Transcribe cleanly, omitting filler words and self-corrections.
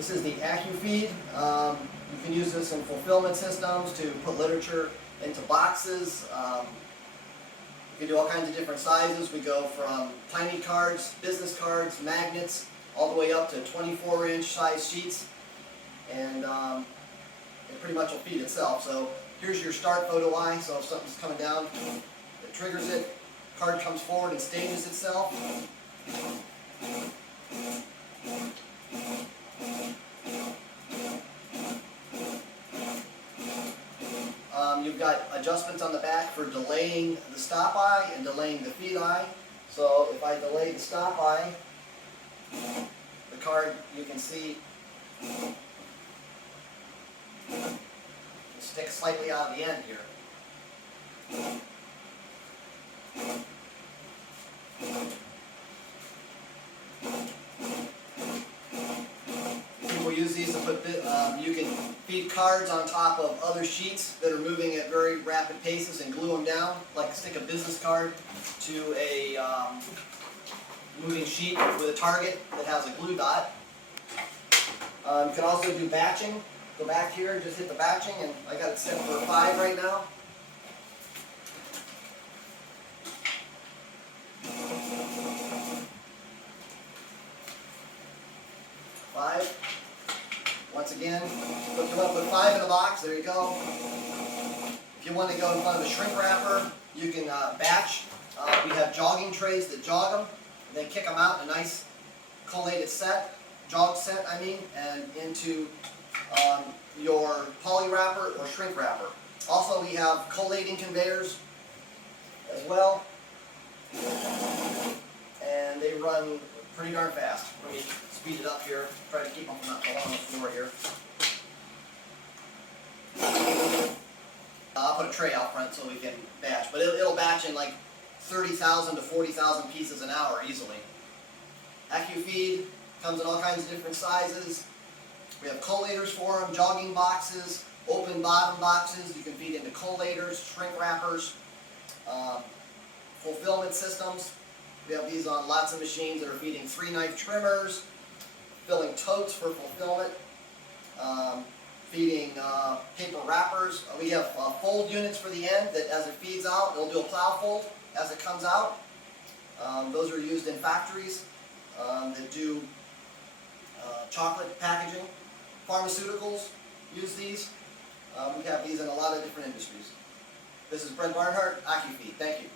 This is the Cuefeed. You can use this in fulfillment systems to put literature into boxes. You can do all kinds of different sizes. We go from tiny cards, business cards, magnets, all the way up to 24-inch size sheets. And it pretty much will feed itself. So here's your start photo eye. So if something's coming down, it triggers it. Card comes forward and stages itself. You've got adjustments on the back for delaying the stop eye and delaying the feed eye. So if I delay the stop eye, the card, you can see, sticks slightly out of the end here. People use these to put, you can feed cards on top of other sheets that are moving at very rapid paces and glue them down, like stick a business card to a moving sheet with a target that has a glue dot. You can also do batching. Go back here and just hit the batching, and I got it set for 5 right now. Once again, if you want to put 5 in the box, there you go. If you want to go in front of a shrink wrapper, you can batch. We have jogging trays that jog them, and then kick them out in a nice collated set, jog set I mean, and into your poly wrapper or shrink wrapper. Also, we have collating conveyors as well, and they run pretty darn fast. Let me speed it up here, try to keep them from not falling on the floor here. I'll put a tray out front so we can batch, but it'll batch in like 30,000 to 40,000 pieces an hour easily. Cuefeed comes in all kinds of different sizes. We have collators for them, jogging boxes, open bottom boxes. You can feed into collators, shrink wrappers, fulfillment systems. We have these on lots of machines that are feeding 3-knife trimmers, filling totes for fulfillment, feeding paper wrappers. We have fold units for the end that as it feeds out, it'll do a plow fold as it comes out. Those are used in factories that do chocolate packaging. Pharmaceuticals use these. We have these in a lot of different industries. This is Brent Barnhart, Cuefeed. Thank you.